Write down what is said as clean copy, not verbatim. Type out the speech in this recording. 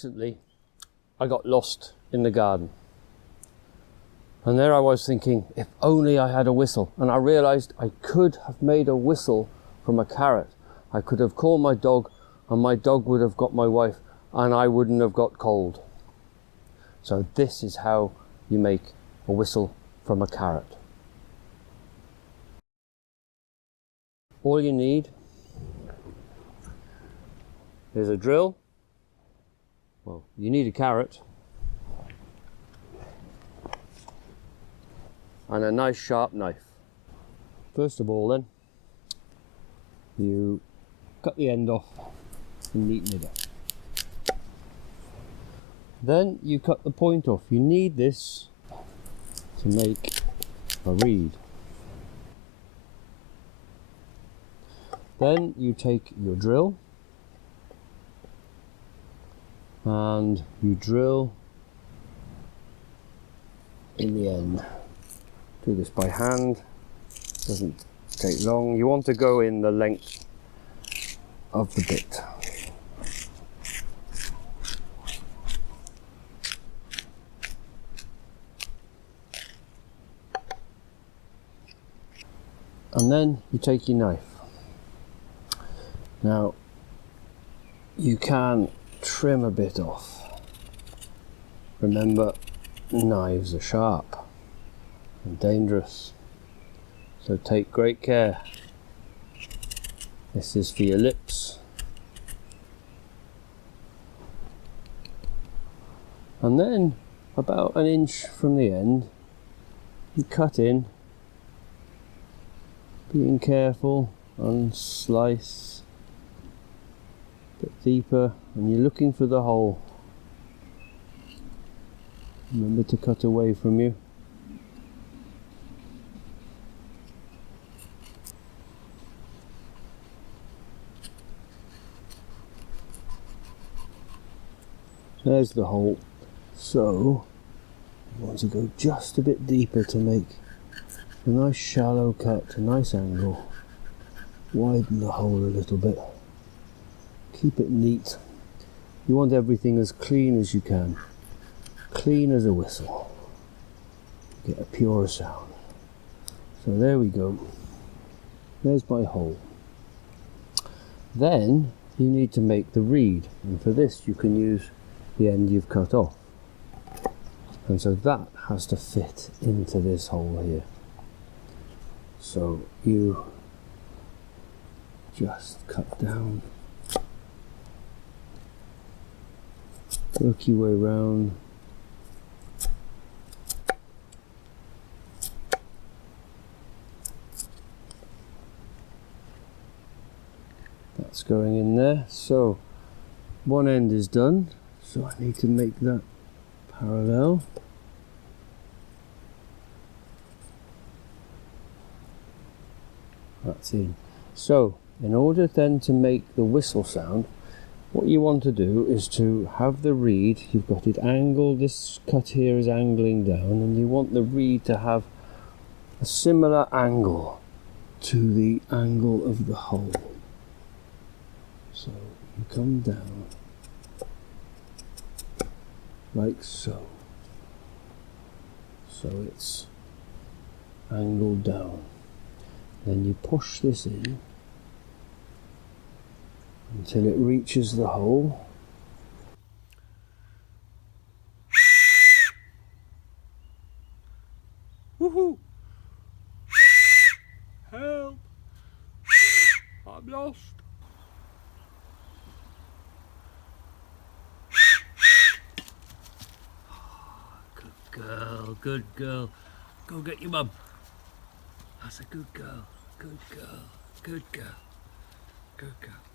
recently I got lost in the garden. And there I was thinking, if only I had a whistle. And I realised I could have made a whistle from a carrot. I could have called my dog, and my dog would have got my wife, and I wouldn't have got cold. So this is how you make a whistle from a carrot. All you need is a drill. Well, you need a carrot and a nice sharp knife. First of all then, you cut the end off and neaten it up. Then you cut the point off. You need this to make a reed. Then you take your drill and you drill in the end. Do this by hand, doesn't take long. You want to go in the length of the bit. And then you take your knife. Now you can trim a bit off. Remember, knives are sharp and dangerous, so take great care. This is for your lips. And then about an inch from the end you cut in, being careful, and slice a bit deeper, and you're looking for the hole. Remember to cut away from you. There's the hole. So you want to go just a bit deeper to make a nice shallow cut, a nice angle. Widen the hole a little bit. Keep it neat. You want everything as clean as you can. Clean as a whistle. Get a pure sound. So there we go. There's my hole. Then you need to make the reed, and for this you can use the end you've cut off. And so that has to fit into this hole here. So you just cut down, work your way around. That's going in there. So one end is done, so I need to make that parallel. That's in. So in order then to make the whistle sound, what you want to do is to have the reed, you've got it angled, this cut here is angling down, and you want the reed to have a similar angle to the angle of the hole. So you come down like so. So it's angled down. Then you push this in until it reaches the hole. Woohoo! Help! I'm lost. Good girl, good girl. Go get your mum. That's a good girl, good girl, good girl, good girl.